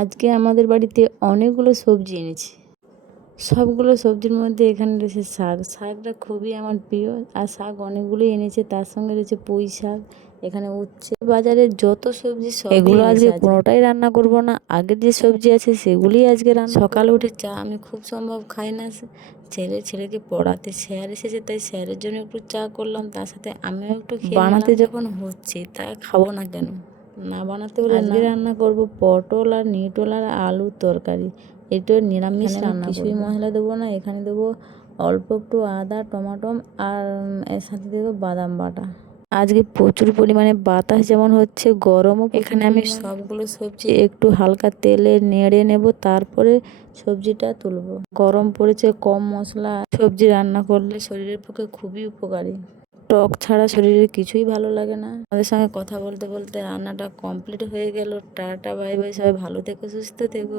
আজকে আমাদের বাড়িতে অনেকগুলো সবজি এনেছি। সবগুলো সবজির মধ্যে এখানে রয়েছে শাক। শাকটা খুবই আমার প্রিয়। আর শাক অনেকগুলোই এনেছে, তার সঙ্গে রয়েছে পুঁই শাক, এখানে উচ্ছে। বাজারের যত সবজি এগুলো আজকে কোনোটাই রান্না করব না, আগের যে সবজি আছে সেগুলি আজকে রান্না। সকালে উঠে চা আমি খুব সম্ভব খাই না। ছেলেকে পড়াতে স্যার এসেছে, তাই স্যারের জন্য একটু চা করলাম, তার সাথে আমিও একটু বানাতে যখন হচ্ছে তা খাবো না কেন, না বানাতে হলে আজকে রান্না করব পটল আর নিউটল আর আলুর তরকারি। এটা নিরামিষ রান্না, কিছুই মশলা দেবো না। এখানে দেবো অল্প একটু আদা, টমাটো আর এর সাথে দেবো বাদাম বাটা। আজকে প্রচুর পরিমাণে বাতাস যেমন হচ্ছে, গরমও। এখানে আমি সবগুলো সবজি একটু হালকা তেলে নেড়ে নেব, তারপরে সবজিটা তুলব। গরম পড়েছে, কম মশলা সবজি রান্না করলে শরীরের পক্ষে খুবই উপকারী। টক ছাড়া শরীরের কিছুই ভালো লাগে না। আমাদের সঙ্গে কথা বলতে বলতে রান্নাটা কমপ্লিট হয়ে গেল। টাটা বাই বাই, সবাই ভালো থেকো, সুস্থ থেকো।